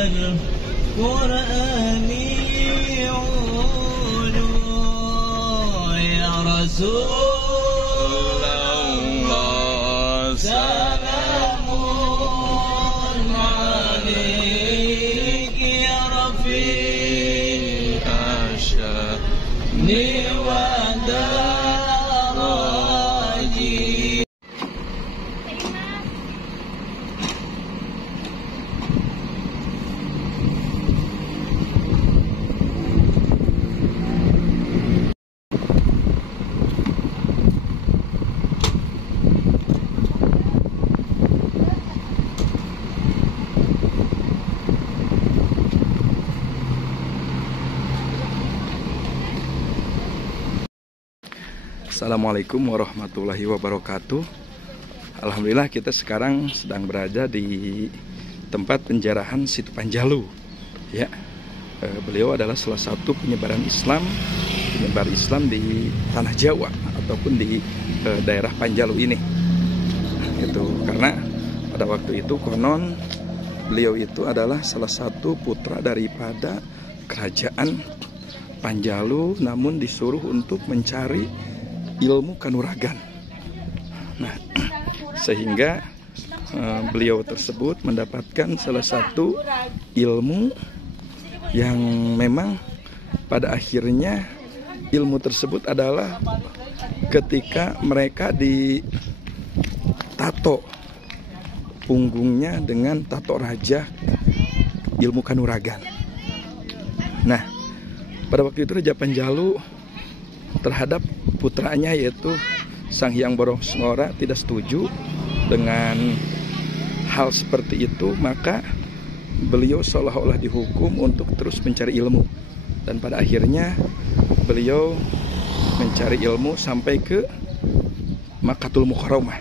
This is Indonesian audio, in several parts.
القرآن يعلو يا رسول الله سلام عليك يا رفيق الشأن والدرجة. Assalamualaikum warahmatullahi wabarakatuh. Alhamdulillah kita sekarang sedang berada di tempat penjarahan Situ Panjalu. Ya, beliau adalah salah satu penyebar Islam di tanah Jawa ataupun di daerah Panjalu ini. Itu karena pada waktu itu konon beliau itu adalah salah satu putra daripada kerajaan Panjalu, namun disuruh untuk mencari ilmu kanuragan. Nah, sehingga beliau tersebut mendapatkan salah satu ilmu yang memang pada akhirnya ilmu tersebut adalah ketika mereka ditato punggungnya dengan tato raja ilmu kanuragan. Nah, pada waktu itu Raja Panjalu terhadap putranya yaitu Sang Hyang Borosngora tidak setuju dengan hal seperti itu, maka beliau seolah-olah dihukum untuk terus mencari ilmu, dan pada akhirnya beliau mencari ilmu sampai ke Makkatul Mukarramah.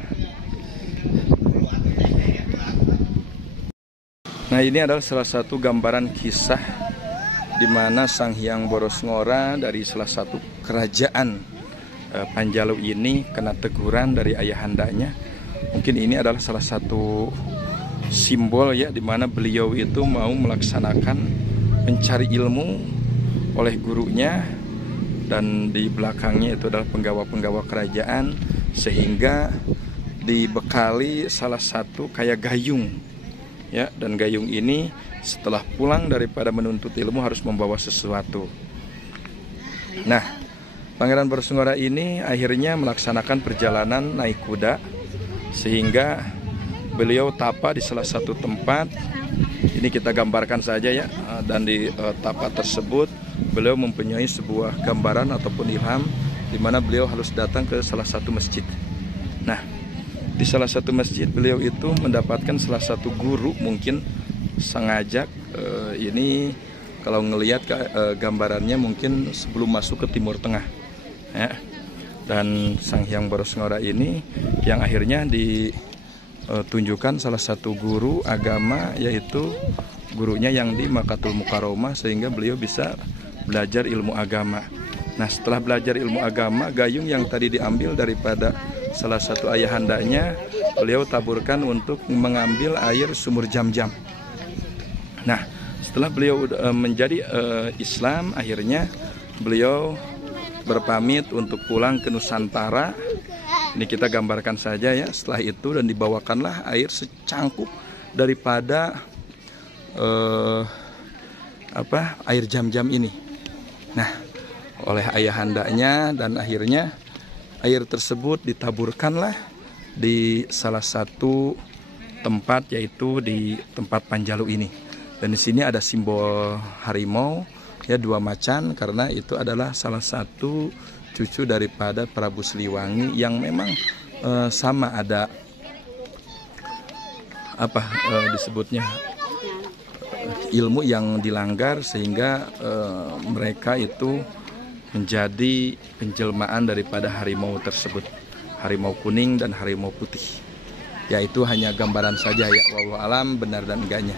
Nah, ini adalah salah satu gambaran kisah di mana Sang Hyang Borosngora dari salah satu kerajaan Panjalu ini kena teguran dari ayahandanya. Mungkin ini adalah salah satu simbol ya, di mana beliau itu mau melaksanakan mencari ilmu oleh gurunya, dan di belakangnya itu adalah penggawa-penggawa kerajaan, sehingga dibekali salah satu kayak gayung ya, dan gayung ini setelah pulang daripada menuntut ilmu harus membawa sesuatu. Nah, Pangeran Borosngora ini akhirnya melaksanakan perjalanan naik kuda, sehingga beliau tapa di salah satu tempat. Ini kita gambarkan saja ya, dan di tapa tersebut beliau mempunyai sebuah gambaran ataupun ilham di mana beliau harus datang ke salah satu masjid. Nah, di salah satu masjid beliau itu mendapatkan salah satu guru, mungkin sengaja ini kalau ngelihat gambarannya mungkin sebelum masuk ke Timur Tengah ya. Dan Sang Hyang Borosngora ini yang akhirnya ditunjukkan salah satu guru agama, yaitu gurunya yang di Makkatul Mukarramah, sehingga beliau bisa belajar ilmu agama. Nah, setelah belajar ilmu agama, gayung yang tadi diambil daripada salah satu ayahandanya beliau taburkan untuk mengambil air sumur Jam-Jam. Nah, setelah beliau menjadi Islam, akhirnya beliau berpamit untuk pulang ke Nusantara. Ini kita gambarkan saja ya. Setelah itu dan dibawakanlah air secangkup daripada air Jam-Jam ini. Nah, oleh ayahandanya, dan akhirnya air tersebut ditaburkanlah di salah satu tempat, yaitu di tempat Panjalu ini. Dan di sini ada simbol harimau ya, 2 macan, karena itu adalah salah satu cucu daripada Prabu Siliwangi yang memang sama ada disebutnya ilmu yang dilanggar, sehingga mereka itu menjadi penjelmaan daripada harimau tersebut, harimau kuning dan harimau putih. Ya, itu hanya gambaran saja ya, wallahu alam benar dan enggaknya.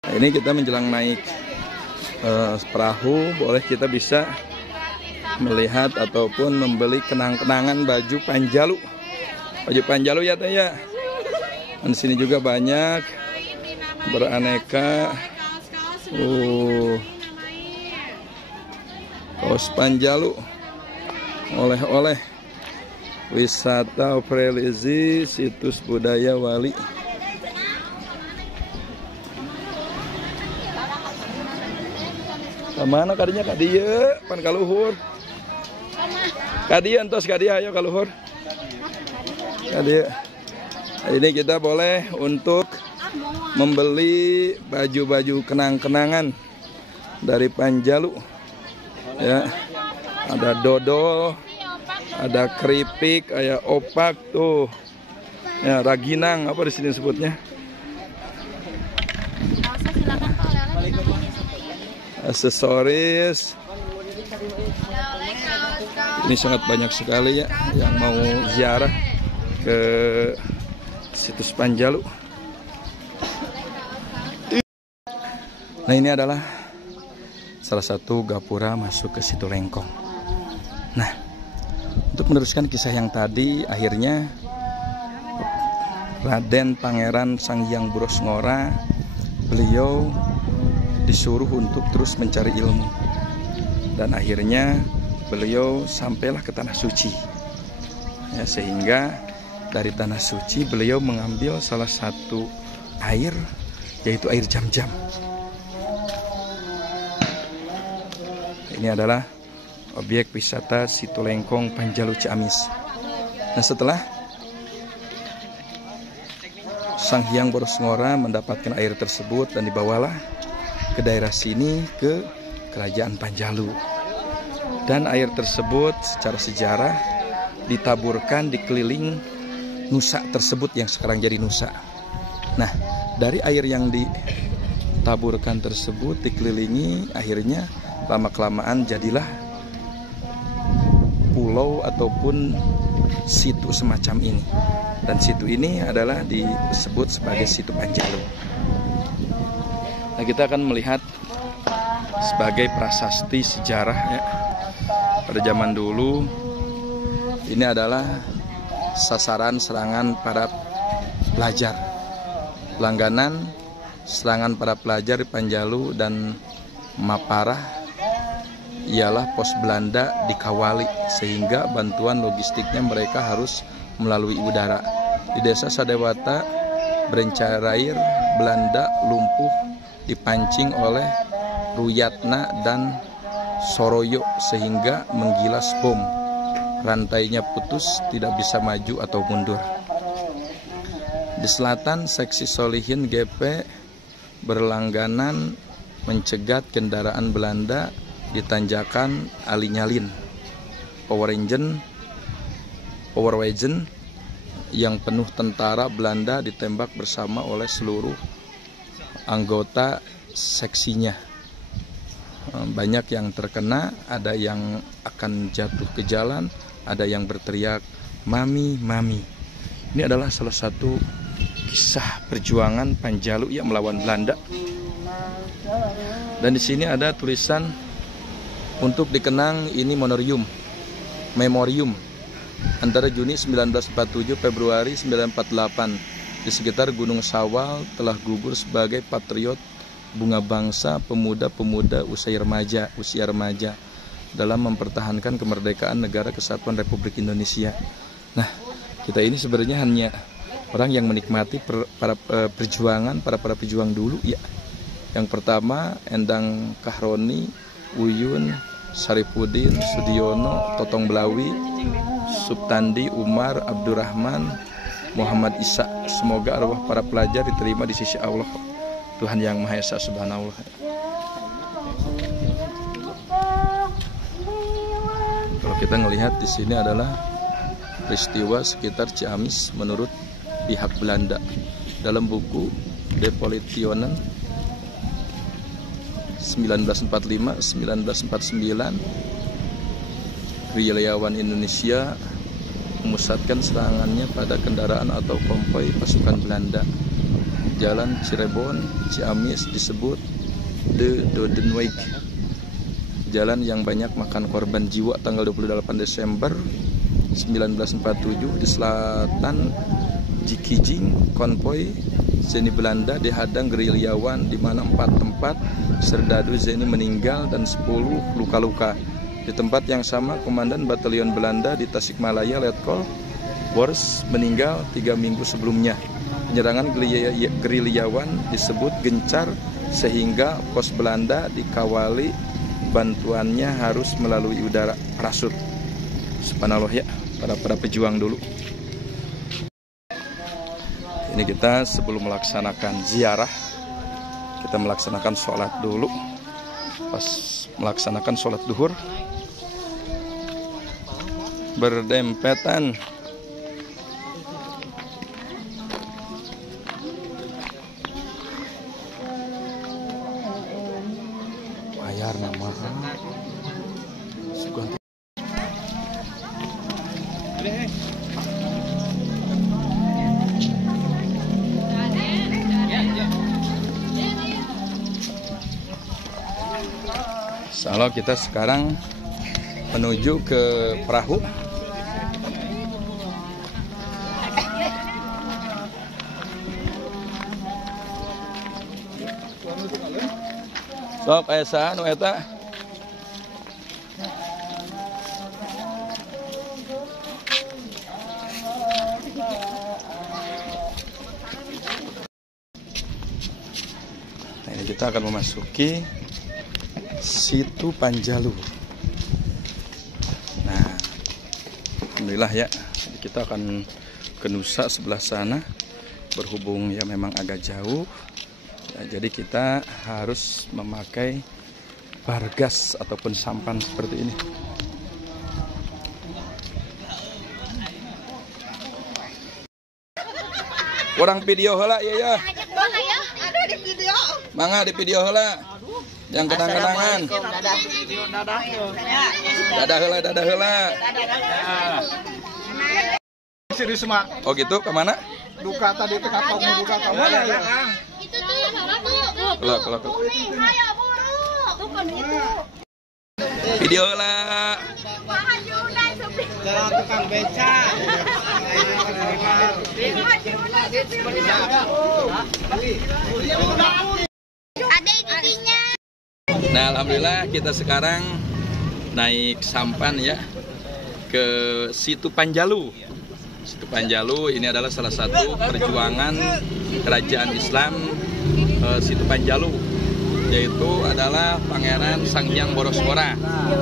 Nah, ini kita menjelang naik perahu, boleh kita bisa melihat ataupun membeli kenang-kenangan baju Panjalu. Baju Panjalu ya teh ya. Dan di sini juga banyak beraneka. Kaos Panjalu, oleh-oleh, wisata religi, situs budaya wali. Kemana kadinya Kak Dia? Pan kaluhur. Kak Dia entos Kak Dia, ayo kaluhur. Kak Dia. Ini kita boleh untuk membeli baju-baju kenang-kenangan dari Panjalu. Ya. Ada dodol, ada keripik, kayak opak tuh. Ya, raginang apa di sini sebutnya? Aksesoris. Ini sangat banyak sekali ya yang mau ziarah ke situs Panjalu. Nah, ini adalah salah satu gapura masuk ke situ Lengkong. Nah, untuk meneruskan kisah yang tadi, akhirnya Raden Pangeran Sanghyang Boros Ngora, beliau disuruh untuk terus mencari ilmu, dan akhirnya beliau sampailah ke tanah suci ya, sehingga dari tanah suci beliau mengambil salah satu air, yaitu air Jam-Jam. Ini adalah objek wisata Situ Lengkong Panjalu Ciamis. Nah, setelah Sanghyang Boros Ngora mendapatkan air tersebut dan dibawalah ke daerah sini, ke kerajaan Panjalu, dan air tersebut secara sejarah ditaburkan di keliling Nusa tersebut yang sekarang jadi Nusa. Nah, dari air yang ditaburkan tersebut dikelilingi, akhirnya lama-kelamaan jadilah pulau ataupun situ semacam ini, dan situ ini adalah disebut sebagai Situ Panjalu. Nah, kita akan melihat sebagai prasasti sejarah ya. Pada zaman dulu ini adalah sasaran serangan para pelajar. Langganan serangan para pelajar di Panjalu dan Maparah ialah pos Belanda di Kawali, sehingga bantuan logistiknya mereka harus melalui udara. Di desa Sadewata, Berencarair, Belanda lumpuh dipancing oleh Ruyatna dan Soroyo sehingga menggilas bom. Rantainya putus, tidak bisa maju atau mundur. Di selatan, seksi Solihin GP berlangganan mencegat kendaraan Belanda di tanjakan Alinyalin. Powerwagen yang penuh tentara Belanda ditembak bersama oleh seluruh anggota seksinya. Banyak yang terkena, ada yang akan jatuh ke jalan, ada yang berteriak "Mami, Mami". Ini adalah salah satu kisah perjuangan Panjalu yang melawan Belanda. Dan di sini ada tulisan untuk dikenang, ini memorium antara Juni 1947 Februari 1948. Di sekitar Gunung Sawal telah gugur sebagai patriot bunga bangsa, pemuda-pemuda usia remaja dalam mempertahankan kemerdekaan Negara Kesatuan Republik Indonesia. Nah, kita ini sebenarnya hanya orang yang menikmati perjuangan para pejuang dulu ya. Yang pertama Endang Kahroni, Uyun, Saripudin, Sudiono, Totong Belawi, Subtandi, Umar, Abdurrahman, Muhammad Isa. Semoga arwah para pelajar diterima di sisi Allah Tuhan Yang Maha Esa Subhanallah. Kalau kita melihat di sini adalah peristiwa sekitar Ciamis menurut pihak Belanda. Dalam buku De Politionen 1945-1949, gerilyawan Indonesia memusatkan serangannya pada kendaraan atau konvoi pasukan Belanda. Jalan Cirebon, Ciamis disebut De Dodenweg, jalan yang banyak makan korban jiwa. Tanggal 28 Desember 1947 di selatan Jikijing, konvoi Zeni Belanda dihadang gerilyawan di mana 4 tempat Serdadu Zeni meninggal dan 10 luka-luka. Di tempat yang sama, Komandan Batalion Belanda di Tasikmalaya Letkol Wors meninggal 3 minggu sebelumnya. Penyerangan gerilyawan disebut gencar sehingga pos Belanda dikawali bantuannya harus melalui udara parasut. Subhanallah ya, para pejuang dulu. Ini kita sebelum melaksanakan ziarah, kita melaksanakan sholat dulu. Pas melaksanakan sholat duhur berdempetan. Bayar nama Suganti. Kalau kita sekarang menuju ke perahu. Sok esa nu eta. Nah, ini kita akan memasuki Situ Panjalu. Nah, alhamdulillah ya, kita akan ke Nusa sebelah sana. Berhubung ya memang agak jauh, ya, jadi kita harus memakai bargas ataupun sampan seperti ini. Orang video heula ya ya. Ada di video. Mangga di video heula. Yang kenang-kenangan. Dadah heula. Serius mak. Oh gitu, kemana? Duka tadi teh kakak mau buka ke mana ya? Itu tuh salah tuh. Kelak. Ayo buru. Tuh kan itu. Video lah. Mahajunan sepi. Jalan tukang beca. Ada itunya. Nah, alhamdulillah kita sekarang naik sampan ya ke Situ Panjalu. Situ Panjalu ini adalah salah satu perjuangan kerajaan Islam Situ Panjalu, yaitu adalah Pangeran Sanghyang Borosngora.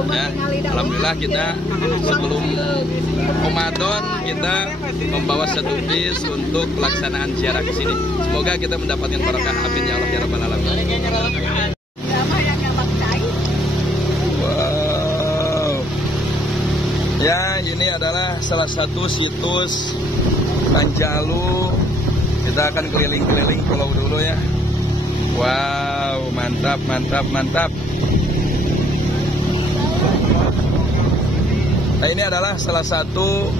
Ya, alhamdulillah kita sebelum Ramadan kita membawa satu bis untuk pelaksanaan ziarah ke sini. Semoga kita mendapatkan barakah, amin ya Allah ya rabbal alamin. Wow. Ya, ini adalah salah satu situs Panjalu. Kita akan keliling-keliling pulau dulu ya. Wow, mantap. Nah, ini adalah salah satu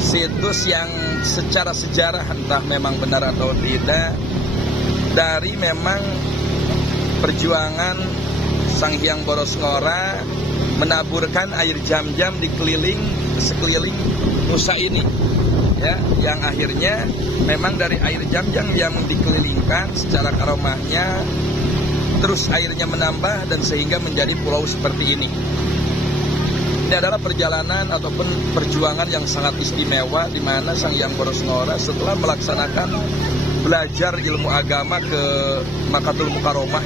situs yang secara sejarah, entah memang benar atau tidak, dari memang perjuangan Sanghyang Borosngora menaburkan air jam-jam di sekeliling Nusa ini. Ya, yang akhirnya memang dari air jam-jam yang dikelilingkan secara aromanya terus airnya menambah dan sehingga menjadi pulau seperti ini. Ini adalah perjalanan ataupun perjuangan yang sangat istimewa di mana Sanghyang Borosngora setelah melaksanakan belajar ilmu agama ke Makatul Mukarramah,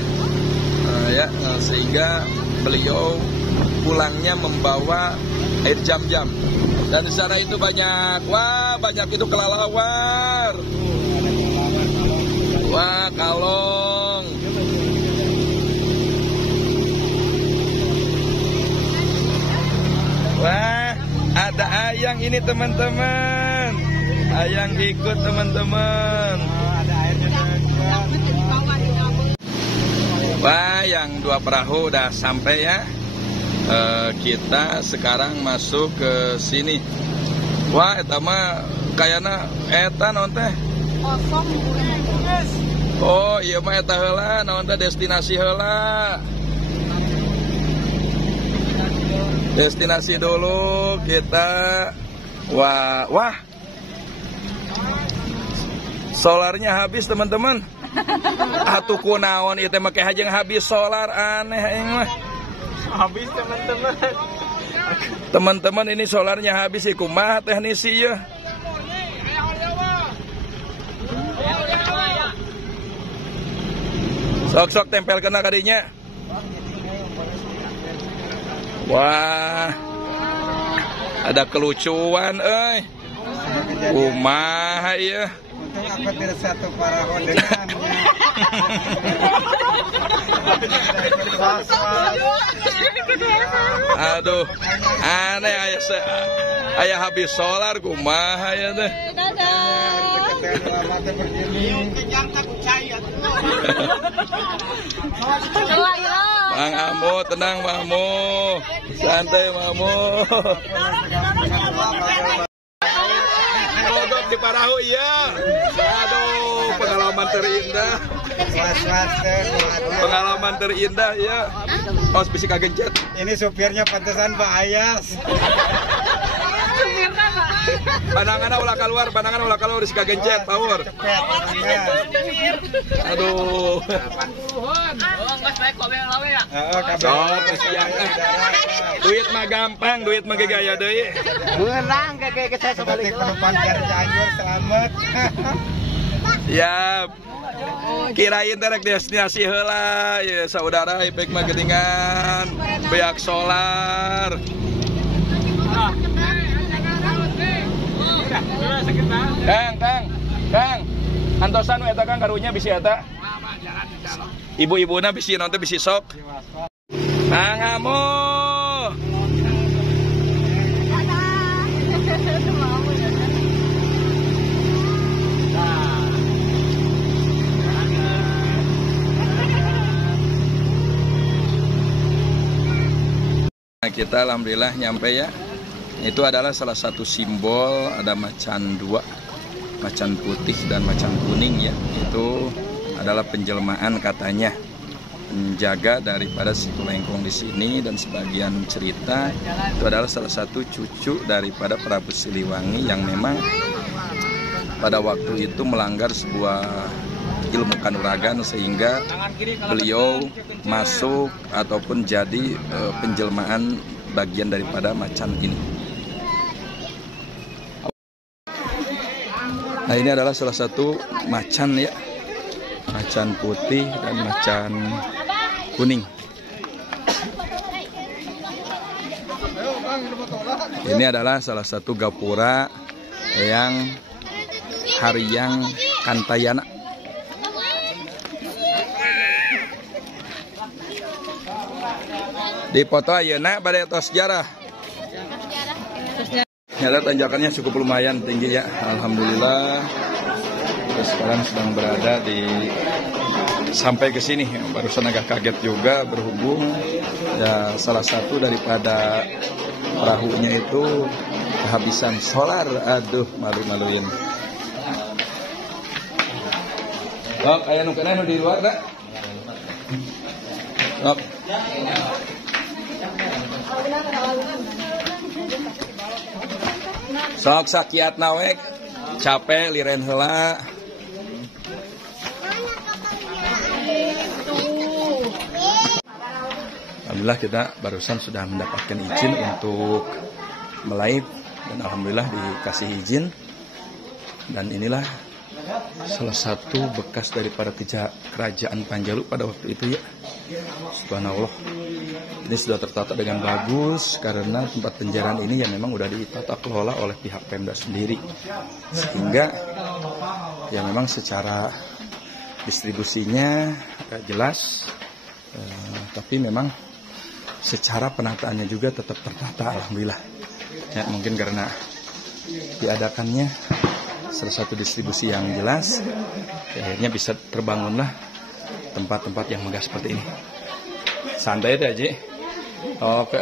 sehingga beliau pulangnya membawa air jam-jam. Dan di sana itu banyak itu kelelawar. Wah, kalong. Wah, ada ayang ini teman-teman. Ayang ikut teman-teman. Wah, yang 2 perahu udah sampai ya. Kita sekarang masuk ke sini. Wah, eta mah kayana eta naon teh? Oh, iya mah eta heula, naon teh destinasi heula. Destinasi dulu kita. Wah. Solarnya habis teman-teman. Atuh kunaon ieu teh make hajeng habis solar aneh aing mah. Habis teman-teman. Teman-teman ini solarnya habis ieu kumaha teknisi ieu? Sok-sok tempel kena kadinya. Wah. Ada kelucuan euy. Kumaha ieu? Apa tidak satu paraho dengannya. Aduh, aneh aya habis solar kumaha ya teh. Bang Amo, tenang Bang Amo. Santai Bang Amo. Mogok di Parahu iya. Aduh, pengalaman terindah. Pengalaman terindah ya. Os bisik kagencet. Ini supirnya pantesan Pak Ayas. Pandangan ulah keluar bisik kagencet power. Aduh. Duit mah gampang, duit mah gaya deui. Beunang ke saya sebalik penumpang Cianjur selamat. Ya. Kirain terek destinasi heula ya saudara baik mah geuningan beak solar. Kang. Antosan we eta Kang karunya bisi eta. Ibu-ibuna bisi nonton bisi sok. Bang Amo. Kita alhamdulillah nyampe ya. Itu adalah salah satu simbol, ada macan dua, macan putih dan macan kuning ya. Itu adalah penjelmaan katanya penjaga daripada situ lengkong di sini, dan sebagian cerita itu adalah salah satu cucu daripada Prabu Siliwangi yang memang pada waktu itu melanggar sebuah ilmu kanuragan sehingga beliau masuk ataupun jadi penjelmaan bagian daripada macan ini. Nah, ini adalah salah satu macan ya, macan putih dan macan kuning. Ini adalah salah satu gapura yang Haryang Kantayana. Di foto ayeuna bade tos sejarah. Nyata tanjakannya cukup lumayan tinggi ya, alhamdulillah. Terus sekarang sedang berada di sampai ke sini, barusan agak kaget juga berhubung ya salah satu daripada perahunya itu kehabisan solar. Aduh, malu-maluin. Oh, aya nu keneh di luar dah. Oh. Sok sakiat nawek, capek liren heula. Alhamdulillah kita barusan sudah mendapatkan izin untuk melive dan alhamdulillah dikasih izin. Dan inilah salah satu bekas daripada kerajaan Panjalu pada waktu itu ya. Subhanallah. Ini sudah tertata dengan bagus karena tempat penjarahan ini ya memang udah ditata kelola oleh pihak Pemda sendiri. Sehingga ya memang secara distribusinya jelas, tapi memang secara penataannya juga tetap tertata alhamdulillah. Ya, mungkin karena diadakannya salah satu distribusi yang jelas, akhirnya bisa terbangunlah tempat-tempat yang megah seperti ini. Santai deh Ji. Oke.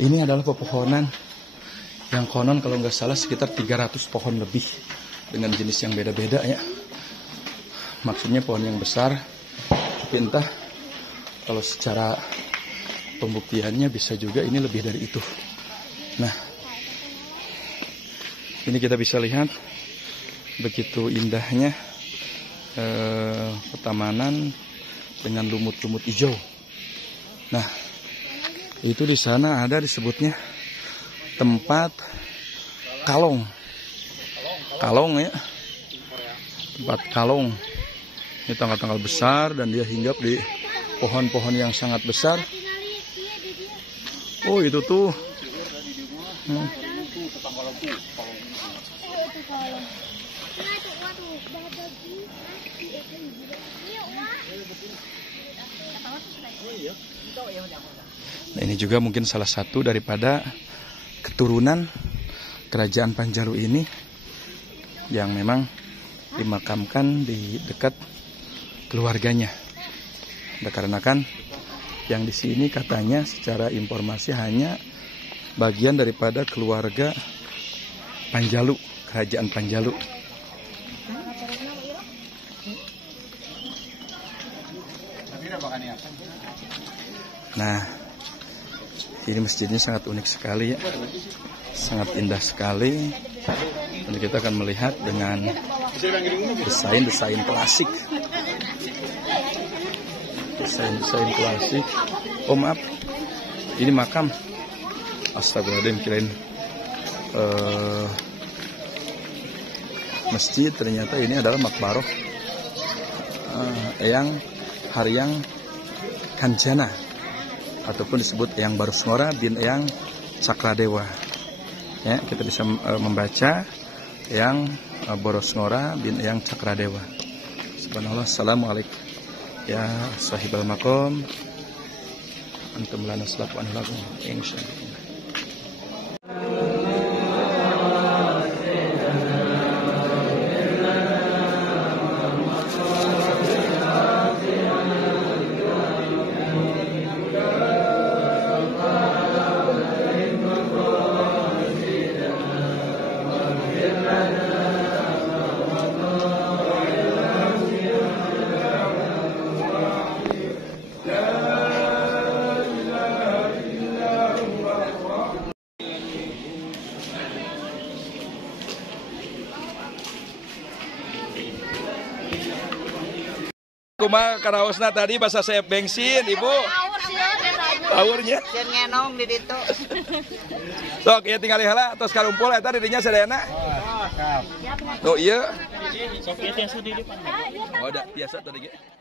Ini adalah pepohonan yang konon kalau nggak salah sekitar 300 pohon lebih dengan jenis yang beda-beda ya. Maksudnya pohon yang besar, tapi entah kalau secara pembuktiannya bisa juga ini lebih dari itu. Nah, Ini kita bisa lihat begitu indahnya petamanan dengan lumut-lumut hijau. Nah, itu di sana ada disebutnya tempat kalong. Kalong ya. Tempat kalong. Ini tanggal-tanggal besar dan dia hinggap di pohon-pohon yang sangat besar. Oh, itu tuh. Nah, ini juga mungkin salah satu daripada keturunan kerajaan Panjalu ini yang memang dimakamkan di dekat keluarganya. Dikarenakan yang di sini katanya secara informasi hanya bagian daripada keluarga Panjalu, kerajaan Panjalu. Nah, ini masjidnya sangat unik sekali ya, sangat indah sekali. Dan kita akan melihat dengan desain-desain klasik. Desain klasik. Oh maaf, ini makam. Astagfirullahaladzim, kirain masjid, ternyata ini adalah makbaroh Eyang Haryang Kanjana, ataupun disebut Eyang Barusngora bin Eyang Cakradewa. Ya, kita bisa membaca Eyang Barusngora bin Eyang Cakradewa. Subhanallah. Assalamualaikum ya sahibal makom, antum lana selaku anlakum insyaallah. Kumaha karaosna tadi bahasa saya bensin, Ibu. Powernya. Jangan ngenong di ditu. Sok ya tinggal heula tos karumpul eta didinya sadayana. Oh, iya. Sok ieu tiasa di depan. Oh, da biasa tadi ge.